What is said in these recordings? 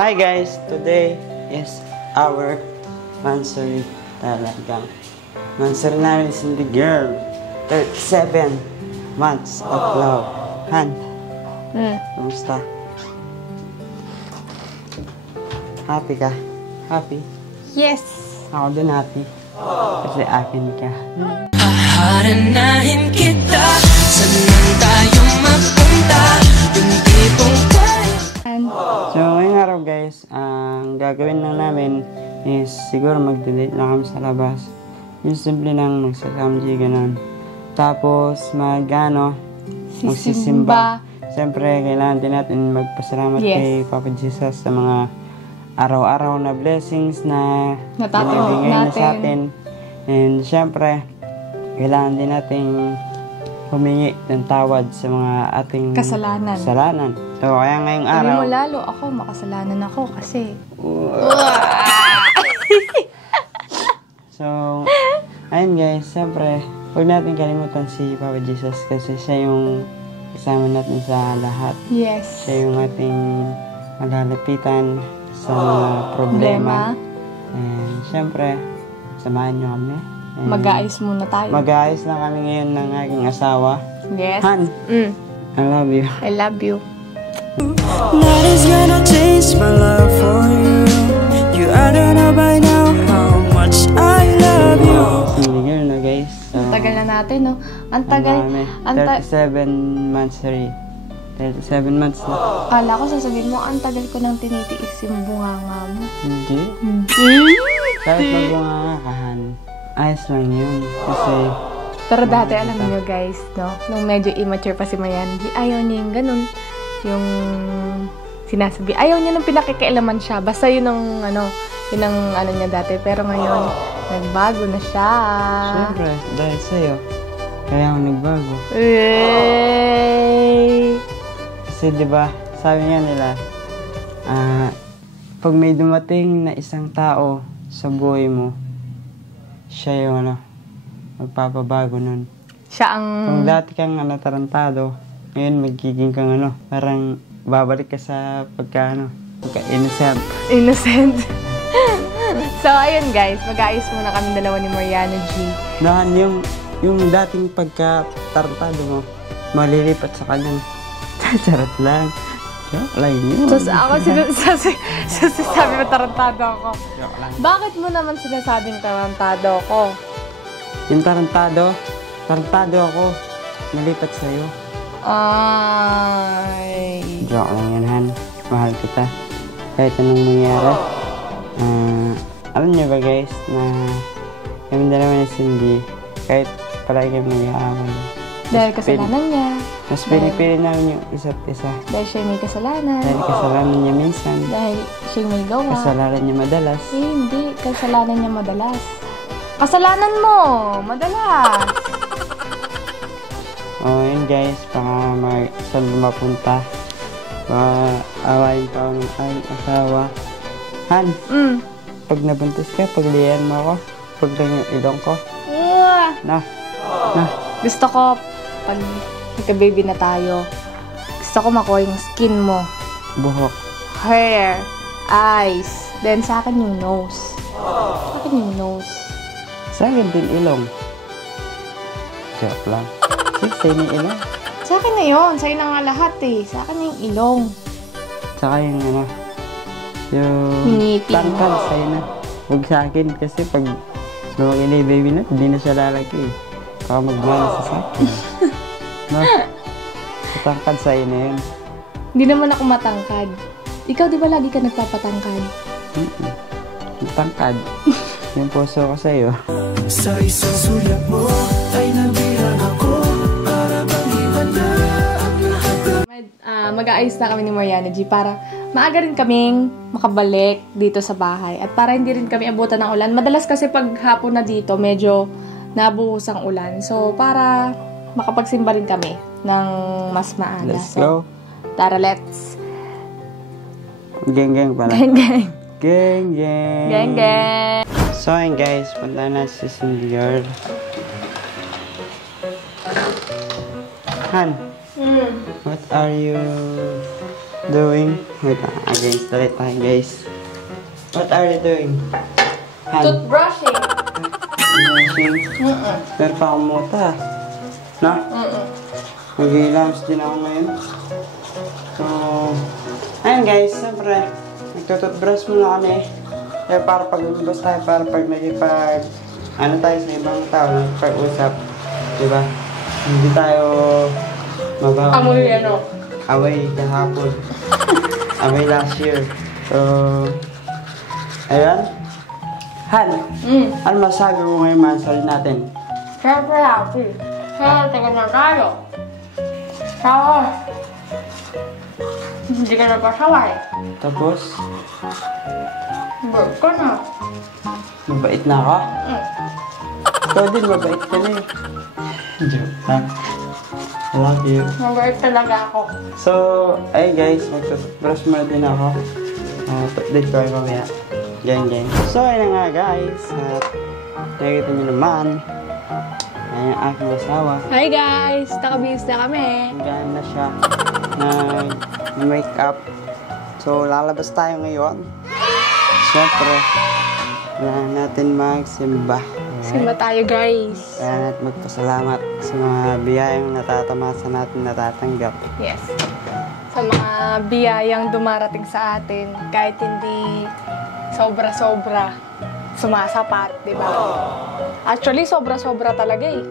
Hi guys, today is our monthsary talagang. Monthsary namin is the girl. 37 months of love. Han, kamusta? Happy ka? Happy? Yes! Ako din happy. Kasi akin ka. Haharanahin kita, saan tayo mapunta, yung tipong tayo. So ngayong araw guys, ang gagawin lang namin is siguro mag-delete lang kami sa labas. Yung simple lang magsasamji, ganun. Tapos magsisimba. Siyempre, kailangan din natin magpasalamat kay Papa Jesus sa mga araw-araw na blessings na binibigay na sa atin. And siyempre, kailangan din natin humingi ng tawad sa mga ating kasalanan. So, kaya ngayong araw... Sabi mo lalo, ako, makasalanan ako kasi... So, ayun guys, siyempre, huwag natin kalimutan si Papa Jesus kasi siya yung kasama natin sa lahat. Yes. Siya yung ating malalapitan sa mga problema. And siyempre, samahan nyo kami. And mag-aayos muna tayo. Mag-aayos na kami ngayon ng aking asawa. Yes. Han, I love you. I love you. Nothing's gonna change my love for you. You I don't know by now how much I love you. Hindi girl na guys. So, Ang tagal na natin, no? Ang tagal. 37 months, sorry. 37 months na. Kala ko sasabihin mo, ang tagal ko nang tinitiis yung bunganga mo. Hindi. Kahit magbunga ka, Han. Ayos lang yun. Kasi... Pero dati, alam niyo guys, no? Nung medyo immature pa si Marian, ayaw niya yung ganun. Yung sinasabi. Ayaw niya nung pinakikialaman siya. Basta yun ang, yun ang ano niya dati. Pero ngayon, nagbago na siya. Siyempre, dahil sa'yo, kaya ako nagbago. Kasi diba, sabi nga nila, pag may dumating na isang tao sa buhay mo, siya yung magpapabago nun. Siya ang... Kung dati kang tarantado, ngayon magiging kang parang babalik ka sa pagka-innocent. Innocent. So, ayun guys, mag-aayos muna kami dalawa ni Mariana G. Nahan yung dating pagka-tarantado mo, malilipat sa kanyang charot lang. Joke lang yun. Tapos ako, sabi mo tarantado ako. Joke lang. Bakit mo naman sinasabing tarantado ako? Yung tarantado ako, nalipat sa'yo. Ay. Joke lang yan, Han. Mahal kita. Kahit anong mangyari. Alam niyo ba guys, na kami dalawa ni Cindy, kahit palagi kami nag-aaway. Dahil kasalanan niya. Mas pinipili namin yung isa't isa. Dahil siya may kasalanan. Dahil kasalanan niya minsan. Dahil siya may gawa. Kasalanan niya madalas. Hindi, kasalanan niya madalas. Kasalanan mo! Madalas! Yun guys, baka saan mapunta. Baka awayin pa ako ng aking asawa. Han, pag nabuntis ka, paglihan mo ako. Pag lang yung ilong ko. Na. Gusto ko, pag nagka-baby na tayo, gusto ko makuha yung skin mo. Buhok. Hair. Eyes. Then sa akin yung nose. Sa akin yung nose. Sa akin din ilong. Joke lang. Sa'yo na ilong. Sa akin na yun. Sa'yo na nga lahat eh. Sa akin yung ilong. Tsaka yung yung ngipin. tangkad sa'yo na. Huwag sa akin kasi pag lumaki na yung baby na, hindi na siya lalaki eh. Baka magmana sa akin. No? Tangkad sa'yo na yun. Hindi naman ako matangkad. Ikaw di ba lagi ka nagpapatangkad? Tangkad. Yung puso ko sa'yo. Sa isang sulat mo ay nabihan ako para bang ibanda ang lahat. Mag-aayos na kami ni Mariana G para maaga rin kaming makabalik dito sa bahay at para hindi rin kami abutan ng ulan. Madalas kasi pag hapon na dito medyo nabuhos ang ulan. So para makapagsimba rin kami ng mas maaga. Let's go. Tara, let's. Geng pala. Geng. So ayun guys, punta na si Cindy Girl. Han, what are you doing? Wait, against the light tayo guys. What are you doing? Han? Toothbrushing. Brushing? Meron pa akong muta. No? Mag-ilams din ako ngayon. So, ayun guys, siyempre, nagtututbrush muna kami. Kaya para pag lumabas tayo, para pag nagipag, ano tayo sa ibang tao, nagpag-usap. Diba? Hindi tayo mabawa. Amoy ano? Away kahapon. Away last year. So, ayun. Han, ano masabi mo ngayon mansal natin? Siyempre happy. Kaya tagal na tayo. Tapos, hindi ka napasaway. Tapos, Bird ka na. mabait na ako? Ikaw din, mabait ka na eh. Joke lang. I love you. Mabait talaga ako. So, ay guys, mag-brush muna din ako. Update ko kayo mamaya. Gang. So, ayun na nga guys. At nakikita nyo naman. Ayan yung aking asawa. Hi guys! Nakabihis na kami. Gaan na siya. Nag-make up. So, lalabas tayo ngayon. Siyempre, kailangan natin magsimba. Simba tayo guys. Kaya natin magpasalamat sa mga biyayang natatamasa natin natatanggap. Yes. Sa mga biyayang dumarating sa atin, kahit hindi sobra-sobra, sumasapat, di ba? Actually, sobra-sobra talaga eh.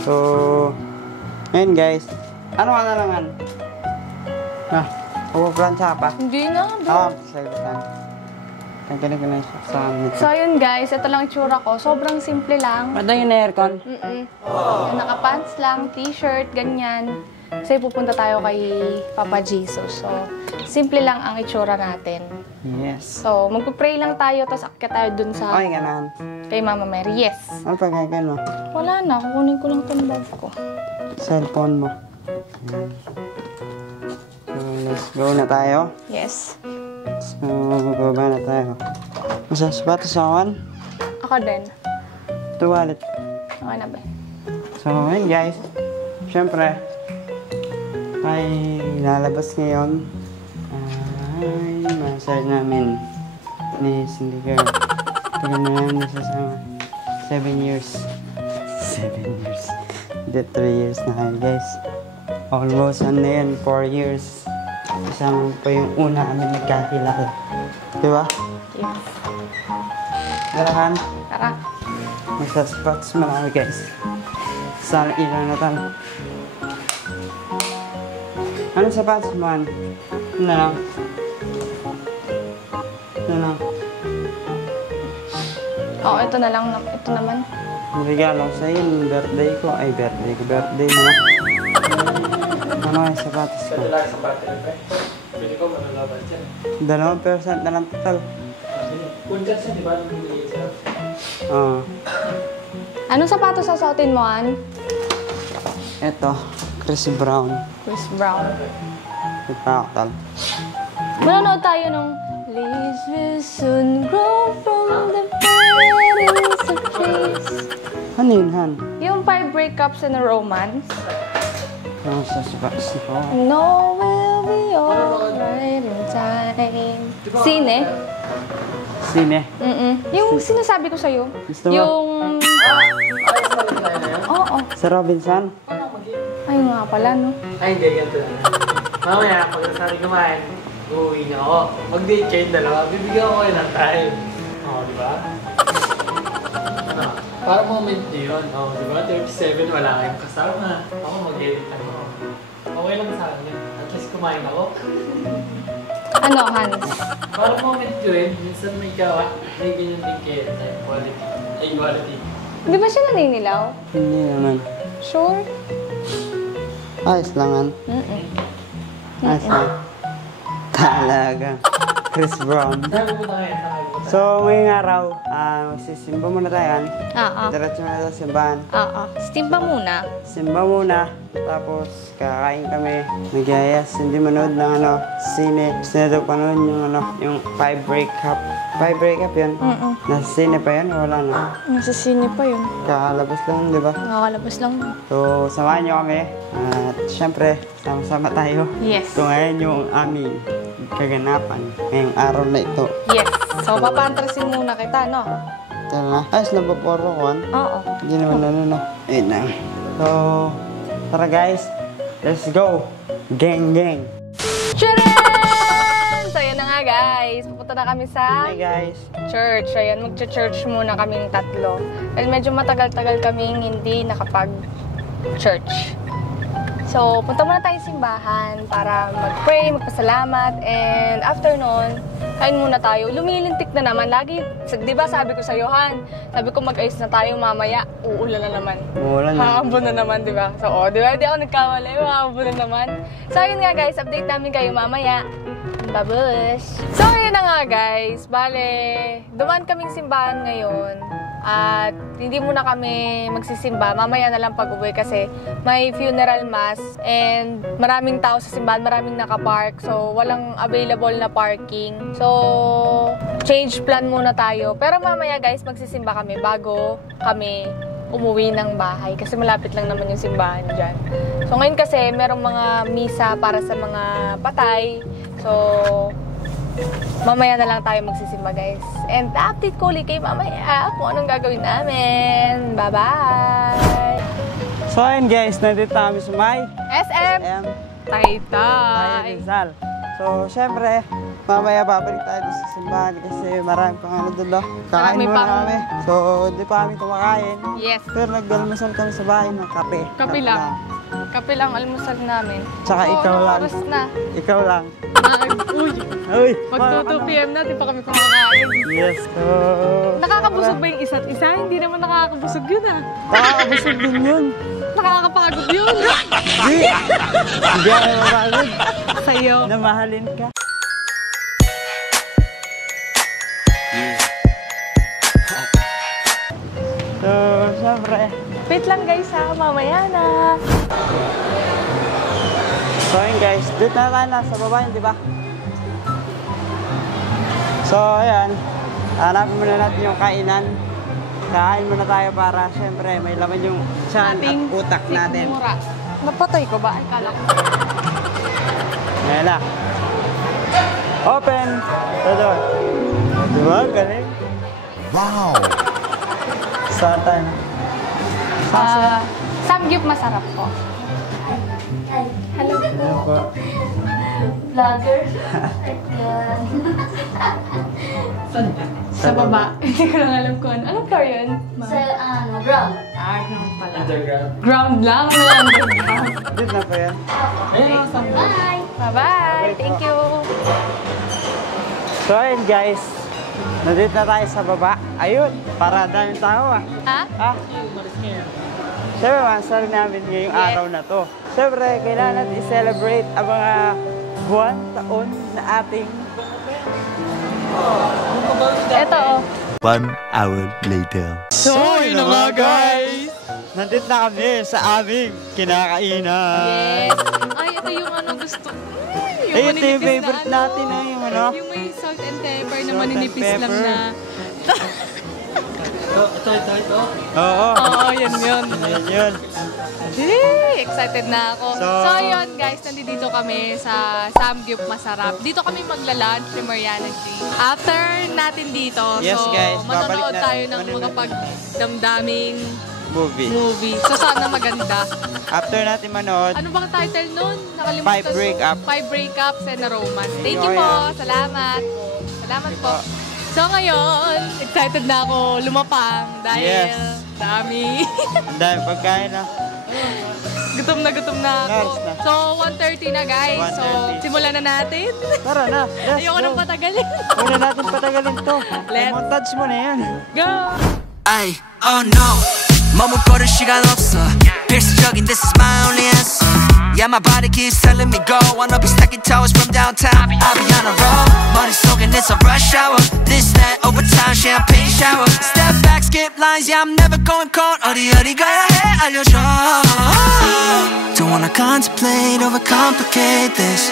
So, ngayon guys, ano ka na langan? Pupuplansya ka pa? Hindi na. Sagutan. Tanggalin ko na sa amin. So yun guys, ito lang itsura ko. Sobrang simple lang. Ano yung aircon? Yung naka-pants lang, t-shirt, ganyan. Kasi pupunta tayo kay Papa Jesus. So, simple lang ang itsura natin. Yes. So, magpapray lang tayo, tapos akyat tayo dun sa Okay, ganahan. kay Mama Mary. Yes. Ano pa gagawin mo? Wala na, kukunin ko lang itong bag ko. Cellphone mo. So, let's go na tayo. Yes. So, bababa na tayo. Masasapatos ako. Ako din. Ito wallet. Okay na ba? So, ayun guys. Siyempre, ay lalabas ngayon. Ay, masaya namin ni Cindy Girl. Tagal na namin nasasama. 7 years. 7 years. Hindi, 3 years na kayo guys. Almost ano yan, 4 years. Kasama pa yung una kami nagkakilala. Diba? Yes. Garahan. Tara. Magsaspots marami guys. Sana ilan na tayo. Anong sapatos mo, Han? Ano na lang? Ano lang? Oo, ito na lang. Ito naman. Regalo ko sa'yo yung birthday ko. Ay, birthday ko. Birthday mo na. Ano yung sapatos ko? Dala sa battery pa. Pwede ko manalaban dyan. 2% na lang total. Kung dyan siya, di ba? Nung hindi siya. Oo. Anong sapatos sasuotin mo, Ann? Eto, Chris Brown. Chris Brown. Ipaktal. Manonood tayo nung Leaves will soon grow from the petals of trees. Ano yun, Han? Yung 5 breakups in a romance. Ano sa sapatos ko? No, we'll be alright in time. Sine? Sine. Yung sinasabi ko sa'yo. Gusto mo? Yung... Oo. Sa Robinson? Ayun nga pala, no? Ay, hindi, ganito na. Mamaya, pag nasari kumain, uuwi na ako. Mag-date kayo dalawa, bibigyan ko kayo ng time. Oo, di ba? Ano? Para moment nyo yun. Oo, di ba? 37, wala kayong kasama. Ako mag-edit ako. Okay lang sa akin. At least kumain ako. Ano, Hans? Para moment nyo yun, minsan may gawa, may ganyan din kayo. Time quality. Ay, quality. Di ba siya naninilaw? Hindi naman. Sure? Ayos lang, Han. Ayos lang. Talaga. Chris Brown. Saan pupunta kayo? Saan kayo pupunta? So, ngayong araw, magsisimba muna tayo yan. Oo. Diretso na sa simbahan. Oo. Simba muna. Simba muna, tapos kakain kami. Nagyayas, hindi manood ng sine. Gusto na panood yung 5 breakup. 5 breakup yun. Nasa sine pa yun, wala na. Nasa sine pa yun. Kakalabas lang, di ba? Nakakalabas lang. So, samahan nyo kami. At syempre, sama-sama tayo. Yes. So, ngayon yung aming kaganapan ngayong araw na ito. Yes. So, papantrasin muna kita, no? Tara na. Ayos na ba poro ko? Oo. Hindi naman no. Ayun na. So, tara guys. Let's go. Gang, gang. Tcharan! So, yun na nga guys. Pupunta na kami sa Hi guys. church. Ayan, magcha-church muna kaming tatlo. Dahil medyo matagal-tagal kaming hindi nakapag-church. So, punta muna tayong simbahan para mag-pray, magpasalamat, and after nun, kain muna tayo. Lumilintik na naman. Lagi, di ba sabi ko sa'yo, Han, sabi ko mag-ayos na tayo mamaya, uulan na naman. Uulan na. Haambon na naman, di ba? So, di ba? Di ako nagkawala, haambon na naman. So, yun nga guys, update namin kayo mamaya. Babush! So, yun na nga guys. Bale, dumaan kaming simbahan ngayon. At hindi muna kami magsisimba. Mamaya na lang pag-uwi kasi may funeral mass and maraming tao sa simbahan, maraming nakapark. So, walang available na parking. So, change plan muna tayo. Pero mamaya guys, magsisimba kami bago kami umuwi ng bahay. Kasi malapit lang naman yung simbahan dyan. So, ngayon kasi merong mga misa para sa mga patay. So, mamaya na lang tayo magsisimba guys. And update ko ulit kayo mamaya kung anong gagawin namin. Bye-bye! So ayun guys, nandito kami sa may SM Taytay! Rizal. So syempre, mamaya babalik tayo sa simbahan kasi marami pang doon. Kakain Marami muna pang- kami. So di pa kami kumakain. Yes! Pero nagdalmasal kami sa bahay ng kape. Kape lang. Kape lang almusal namin. Tsaka So, ikaw anong lang. oras na? Ikaw lang. Uy! Uy! Mag 2 PM na, di pa kami kumakain. Yes. So... Nakakabusog ba yung isa't isa? Hindi naman nakakabusog yun ah. Nakakabusog din yun. Nakakapagod yun. Hindi. Hindi ako mapagod. Sa'yo. Namahalin ka. So, syempre. Wait lang guys ha, mamaya na. So, ayun guys. Dito na tayo nasa baba yun, di ba? So, ayan. Hanapin muna natin yung kainan. Kain muna tayo para syempre may laman yung tiyan at utak natin. Sikmura. Napatay ko ba? Ay, kala ko. Ayan na. Open the door. Diba? Galing. Wow! Saan tayo na? Samgyup masarap po. Hello Ayan po. Vlogger. Sa baba. Hindi ko lang alam kung ano. Anong floor yun? Sa ground. Ground pala. Underground. Ground lang. Wala underground. Dito na po yan. Ayun ang sabi. Bye! Bye-bye. Thank you. So ayun guys. Nandito na tayo sa baba. Ayun. Para daming tao ah. Ha? Ah. Siyempre, masarap namin ngayong araw na to. Siyempre, kailangan natin i-celebrate ang mga buwan, taon na ating... Ito oh. 1 hour later. So, yun na nga guys! Nandito na kami sa aming kinakainan. Yes. Ay, ito yung ano gusto. Ay, ito yung favorite natin na yung ano. Yung may salt and pepper na Salt maninipis and lang pepper. na. Ito. Oo. Oo, yun yun. Ayun yun. Yay! Excited na ako. So, So, yun guys, nandito kami sa Samgyup Masarap. Dito kami magla-lunch ni Mariana G. After natin dito, Yes, so guys, babalik manonood na- tayo ng mga manonood. pagdamdaming Movie. movie. So, sana maganda. After natin manood, Ano bang title nun? Nakalimutan 5 ko. breakup. 5 breakups and a romance. Thank you Okay, po. ah. Salamat. Salamat po. po. So ngayon, excited na ako lumapang dahil Yes. dami. ang dami pagkain na. Gutom na ako. Nars na. So 1:30 na guys. So 1:30. simulan na natin. Tara na, let's Ayoko go. nang patagalin. Huwag na natin patagalin to. Let's- Montage mo na yan. Go! Ay, oh no 머뭇거릴 시간 없어 필수적인 this is my only answer Yeah, my body keeps telling me go Wanna be stacking towers from downtown I'll be on a roll 머릿속엔 it's a rush hour This, that, over champagne shower. Step back, skip lines, yeah, I'm never going cold. 어디 가야 해, 알려줘. Don't wanna contemplate, overcomplicate this.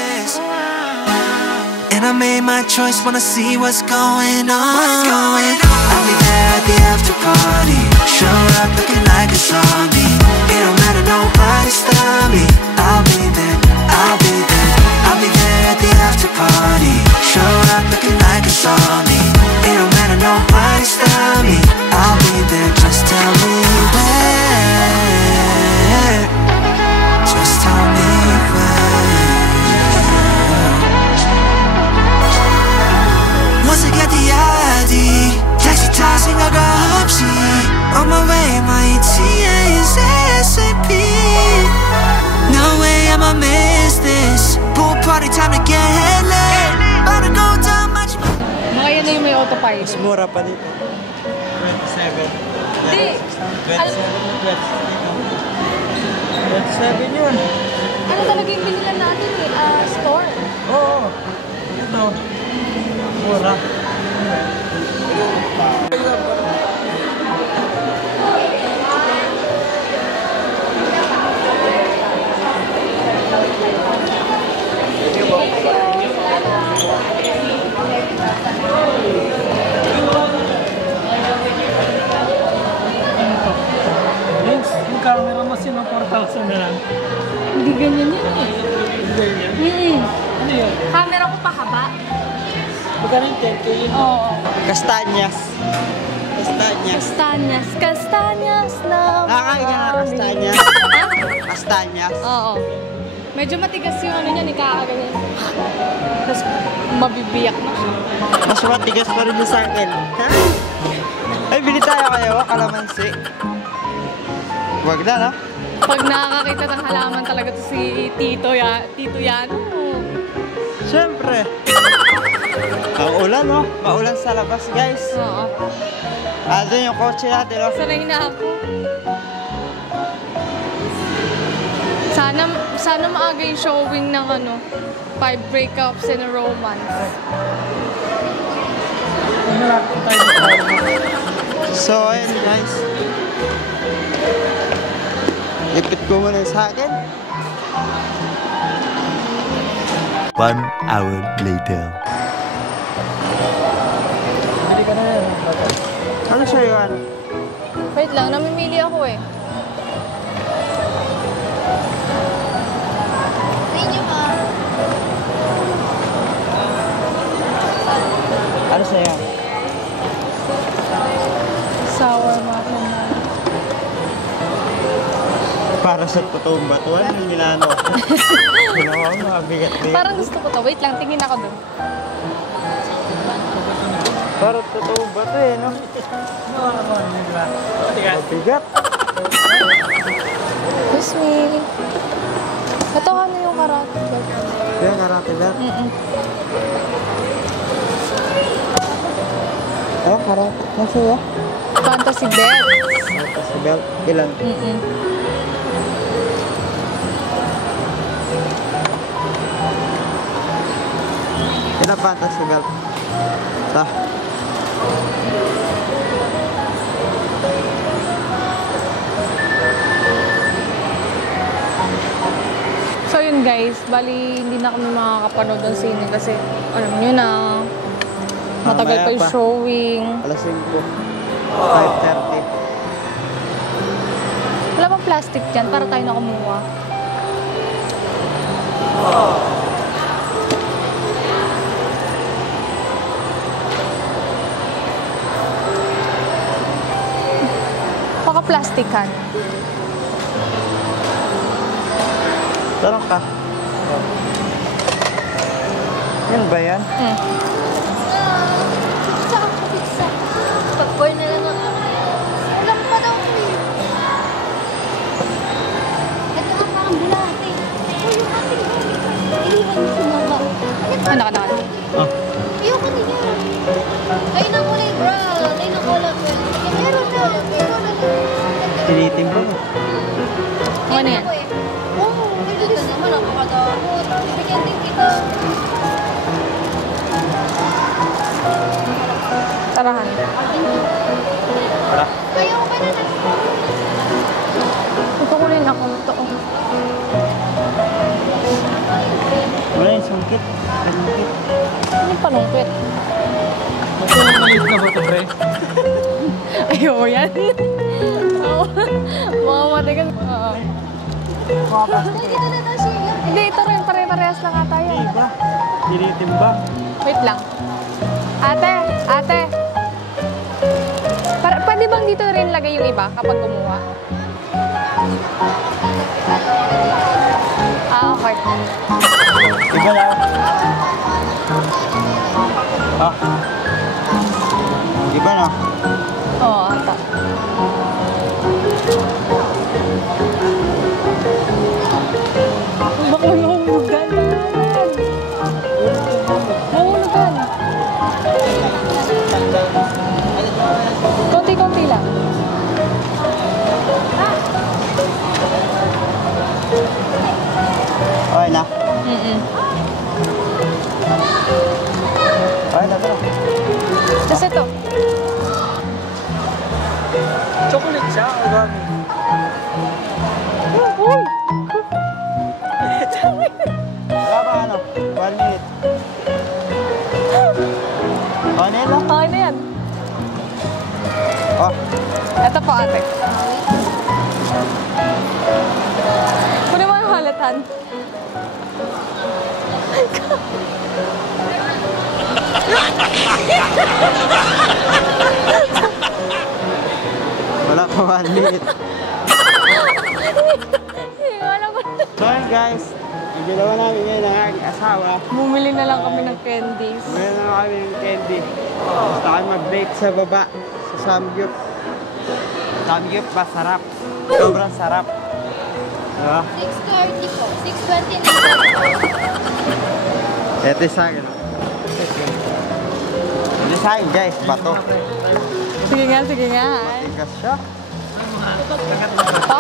And I made my choice, wanna see what's going on. I'll be there at the after party. Show up looking like a zombie. It don't matter, nobody stop me. I'll be there, I'll be there. I'll be there at the after party. Show up looking like a zombie. It don't matter, nobody stop me. I'll be there, just tell me where. Just tell me where. Once I get the ID, taxi 타 생각 없이 on my way, my ETA is ASAP. No way I'ma miss this. Pool party time to get late. About to go down much. Mga yan na yung may autopilot. Mas mura pa dito. 27. Hindi. 27 yun. Ano talaga yung binilan natin eh? Store. Oo. Ito. Mura. Yung camera mo sino 4,000 na lang. Hindi ganyan yun eh. Ano yun? Camera ko pahaba. Magkano yung 10K yun? Oo. Kastanyas. Kastanyas. Kastanyas. Kastanyas na Nakakain ka na kastanyas. Ha? Kastanyas. Oo. Medyo matigas yung ano niya, ikakaganyan. Tapos mabibiyak na siya. Mas matigas pa rin yung sa akin. Ha? Ay, bili tayo kayo. Kalamansi. Huwag na, no? Pag nakakakita ng halaman talaga to si Tito yan. Siyempre. Maulan, no? Maulan sa labas, guys. Oo. Doon yung kotse natin, no? Sanay na ako. Sana maaga yung showing ng 5 breakups and a romance. So, ayun, guys. Lipit ko muna sa akin. 1 hour later. Ano siya yun? Wait lang, namimili ako eh. Ano siya yun? Sour muffin. Para sa totoong batuan, yung ginano. Ginawa mo, mabigat-bigat. Parang gusto ko to. Wait lang, tingin ako dun. Parang totoong bato eh, no? Mabigat. Excuse me. Ito ano yung karate. Yan, karate belt. Karate. Nasa ya? Fantasy belt. Fantasy belt. Ilan? Ilan fantasy belt? Sa? So yun guys, bali hindi na kami makakapanood ng sine kasi alam nyo na matagal pa yung showing. Alas 5. 5:30. Wala bang plastic dyan para tayo na kumuha? Baka plastikan. Tarong ka. Yan ba yan? Pag-boy na lang ang ulam pa daw ko eh. Ito ang parang bulate. Uy, yung ating iniwan mo sumaba. Anak. Ayoko niya. Ayun ang kulay brown. Ayun ang kulay brown. Meron na. Meron na. Tinitim ba mo? Ano yan? Oo, bilis naman. Napakadamot. Bibigyan din kita. Tarahan. Wala. Kayo ka na na. Ito ko rin ako. Ito ko. Wala yung sungkit. Sungkit. Ano pa nungkit? Maliit na ba ito, pre? Ayaw mo yan. Oo. Mga matigas. Oo. Dito na tayo siya. Hindi, ito rin. Pare-parehas lang ata Hindi yan. ba? Tinitimbang. Wait lang. Ate! Ate! Pwede bang dito rin lagay yung iba kapag kumuha? Ah, okay. Iba lang. Ah. Iba na. Oo, ata. Baka mahulugan. Mahulugan. Konti-konti lang. Okay na. Okay na to. Tapos ito. Chocolate siya o gano'n? Uy! Wala ba ano? 1 minute. Okay na yun lang. Okay na yan. Oh. Ito po ate. Kunin mo yung halatan. Wala pa 1 minute. Hindi ko alam ko. So yun guys, yung ginawa namin ngayon ng aking asawa. Bumili na lang kami ng candies. Meron na kami ng candy. Gusto kami mag-bake sa baba, sa Samgyup. Samgyup, masarap. Sobrang sarap. Diba? 6:30 po. 6:20 na. Ito yung sa akin. Ito yung sa akin guys, bato. Sige nga, sige nga. Tigas siya. Po?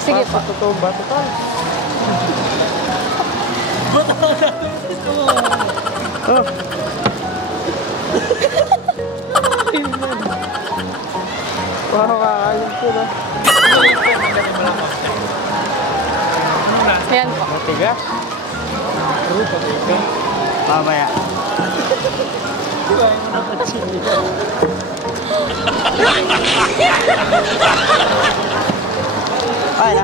Sige po. Totoo ba? Totoo. Oh. Parang kakain ko na. Ayan po. Matigas. Mamaya. Ay na.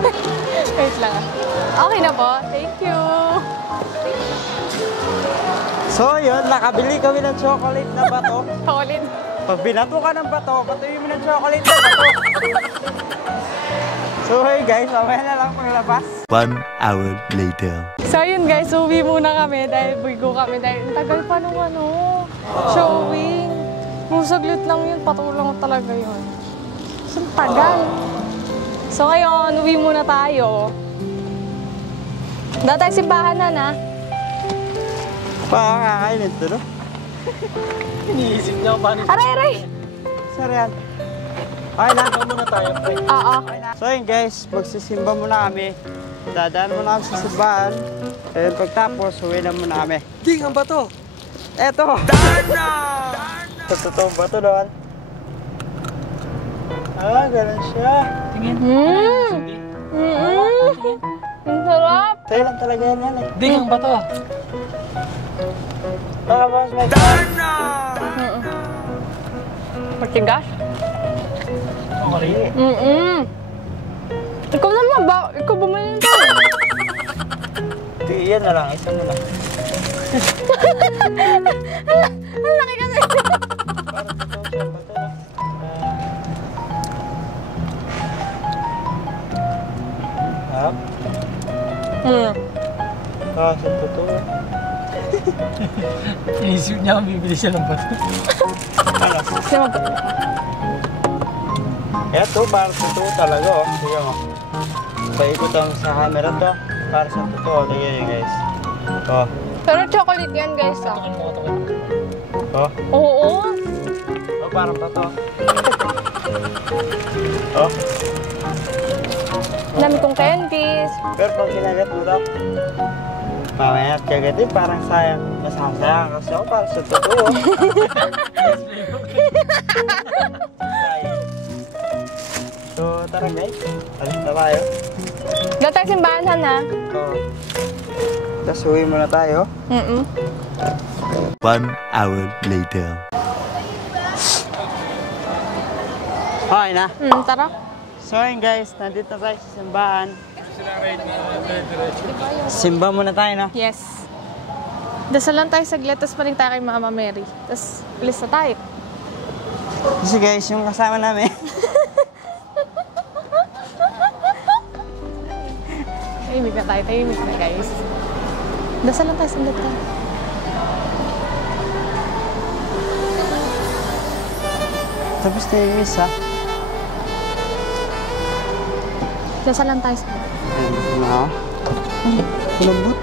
Wait lang ah. Okay na po. Thank you. So yun, nakabili kami ng chocolate na bato. Chocolate. Pag binato ka ng bato, batuin mo ng chocolate na bato. So hey guys, mamaya na lang paglabas. 1 hour later. So yun guys, uwi muna kami dahil bigo kami dahil ang tagal pa nung ano, showing. Musaglit lang yun, patulang talaga yun. So tagal. So ngayon, uwi muna tayo. Dahil tayo simbahan na. Baka kakainin ito, no? Iniisip niya kung paano Aray, aray! Sir yan. Okay na. Ikaw muna tayo, pre. Oo. So yun guys, magsisimba muna kami. Dadaan muna kami sa simbahan. And pagtapos, uwi na muna kami. Ding, ang bato! Eto! Darna! Totoo ba ito doon? Ah, ganun siya. Tingin. Ang sarap! Sa'yo lang talaga yan eh. Ding, ang bato! Tapos may Darna! Matigas? Okay. Ikaw naman ba? Ikaw bumili nito. Iyan na lang, isa mo lang. Ang laki kasi. Parang totoo siya ba ito, no? Hap? Kasi totoo. Iniisip niya kung bibili siya ng bato. Ano? Eto, parang totoo talaga, oh. Tingnan mo. Paikot ang sa camera to. Para sa totoo. Tingnan nyo, guys. Oh. Pero chocolate yan guys ah. Tukin mo, tukin mo. Oh. Oo. Oh, parang totoo. Oh. Dami kong candies. Pero pag kinagat mo daw, Mamaya at kagati, parang sayang. Masasayang kasi ako para sa totoo. Sayang. So, tara guys. Alis na tayo. Doon tayo simbahan, ha? Oo. Tapos uwi muna tayo. Mm-mm. 1 hour later. Okay na. Tara. So ayun guys, nandito tayo sa simbahan. Simba muna tayo, no? Yes. Dasal lang tayo saglit, tapos paling tayo kay Mama Mary. Tapos, alis na tayo. Kasi guys, yung kasama namin. Tahimik na tayo, tahimik na guys. Dasal lang tayo saglit tayo. Tapos na yung miss, ha? Dasal lang tayo saglit. Ayun na ako. Kulambot.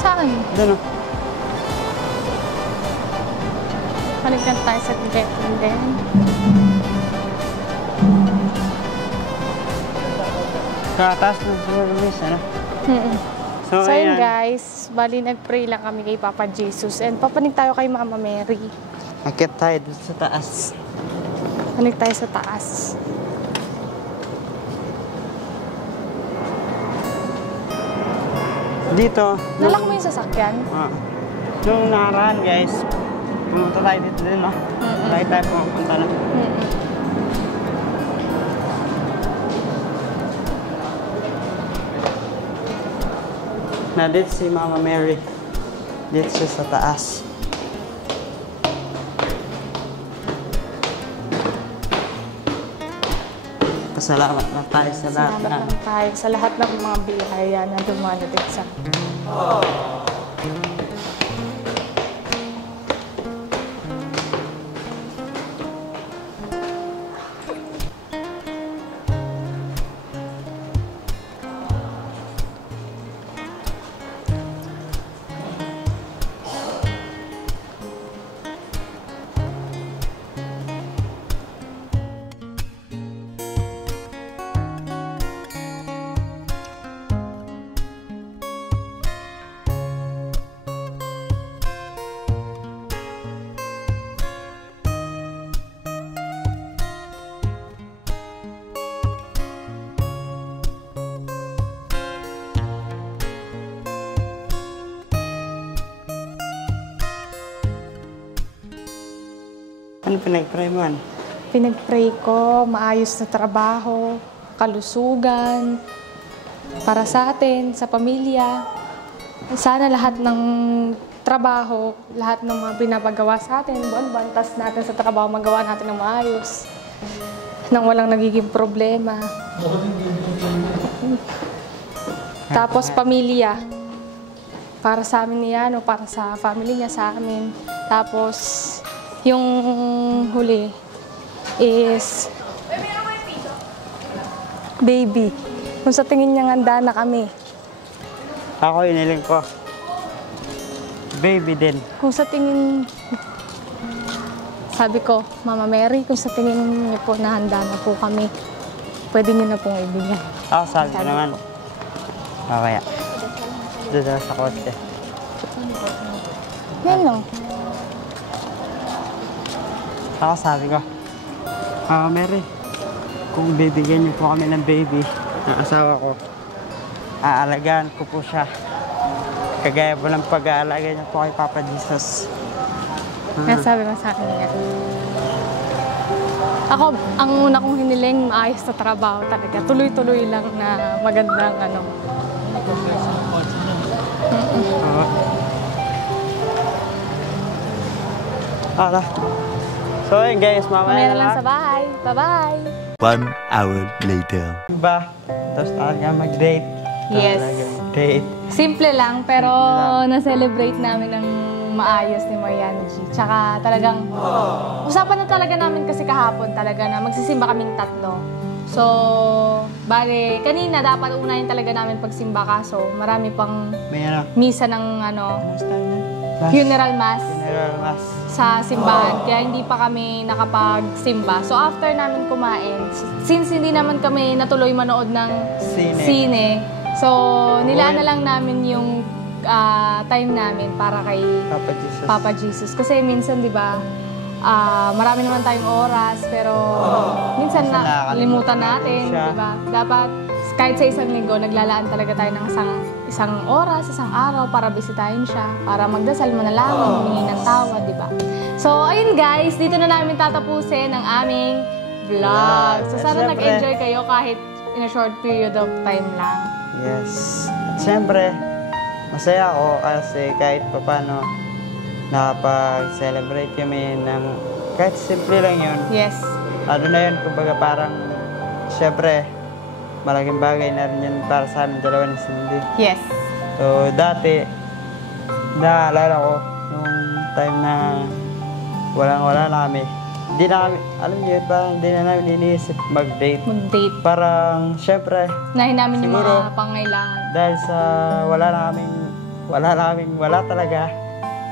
Saan? Doon, oh. Paligtan tayo sa gate and then... Kataas na sa miss, ano? So, ayan. yun guys, bali nag-pray lang kami kay Papa Jesus and papanig tayo kay Mama Mary. Akit tayo doon sa taas. Panig tayo sa taas. Dito. Nalak mo yung sasakyan? Nung nakaraan guys, pumunta tayo dito din, no? Tayo tayo pumunta na. Na dito si Mama Mary. Dito siya sa taas. Pasalamat na tayo sa lahat Salamat lang tayo sa lahat ng mga biyaya na dumadating sa Ano pinag-pray mo? Pinag-pray ko, maayos na trabaho, kalusugan, para sa atin, sa pamilya. Sana lahat ng trabaho, lahat ng mga pinapagawa sa atin, buwan-buwan, tas natin sa trabaho magawa natin ng maayos. Nang walang nagiging problema. Tapos pamilya. Para sa amin niya, no? Para sa family niya, sa amin. Tapos, yung huli is baby. Kung sa tingin niya handa na kami. Ako iniling ko. Baby din. Kung sa tingin, sabi ko, Mama Mary, kung sa tingin niyo po na handa na po kami, pwede niyo na pong ibigay. Ako sabi ko naman. Mamaya. Doon sa kotse. Yan lang. Ako sabi ko, Mary, kung bibigyan niyo po kami ng baby, ng asawa ko, aalagaan ko po siya. Kagaya po ng pag-aalaga niyo po kay Papa Jesus. Kaya sabi mo sa akin yan. Ako, ang una kong hiniling, maayos na trabaho talaga. Tuloy-tuloy lang na magandang ano. So ayun guys, mamaya Mamaya lang sa bahay. Bye-bye! 1 hour later. Ba? Tapos talaga mag-date. Yes. Talaga mag-date. Simple lang, pero na-celebrate namin ng maayos ni Mariana G. Tsaka talagang, usapan na talaga namin kasi kahapon talaga na magsisimba kaming tatlo. So, bale, kanina dapat unahin talaga namin pagsimba kaso marami pang May ano? misa ng ano, Mass. funeral mass Funeral mass. sa simbahan. Kaya hindi pa kami nakapagsimba. So, after namin kumain, since hindi naman kami natuloy manood ng sine, so, nilaan na lang namin yung time namin para kay Papa Jesus. Kasi minsan, di ba, marami naman tayong oras, pero minsan nakalimutan natin, di ba? Dapat, kahit sa isang linggo, naglalaan talaga tayo ng isang oras, isang araw para bisitahin siya, para magdasal, manalangin, humingi ng tawad, di ba? So, ayun guys, dito na namin tatapusin ang aming vlog. So, sana nag-enjoy kayo kahit in a short period of time lang. Yes. At syempre, masaya ako kasi kahit papano nakapag-celebrate kami ng kahit simple lang yun. Yes. Ano na yun, kumbaga parang syempre, malaking bagay na rin yun para sa amin dalawa ni Cindy. Yes. So, dati, naalala ko, nung time na walang-wala na kami, hindi na kami, alam niyo yun, parang hindi na namin iniisip mag-date. Mag-date. Parang, syempre, Nahin namin yung siguro, mga pangailangan. dahil sa wala talaga,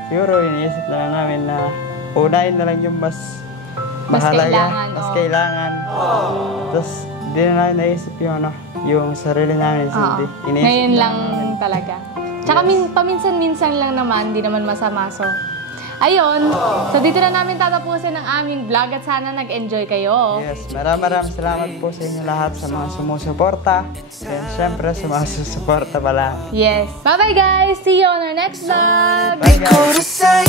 siguro iniisip na lang namin na unahin na lang yung mas mahalaga, kailangan, mas kailangan. Tapos, hindi na namin naisip yung, yung sarili namin, Cindy. Iniisip Ngayon lang namin. talaga. Tsaka paminsan-minsan lang naman, hindi naman masama. So, ayun. So, dito na namin tatapusin ang aming vlog at sana nag-enjoy kayo. Yes, maraming salamat po sa inyo lahat sa mga sumusuporta. And syempre, sa mga susuporta pala. Yes. Bye-bye guys! See you on our next vlog! Bye guys! Say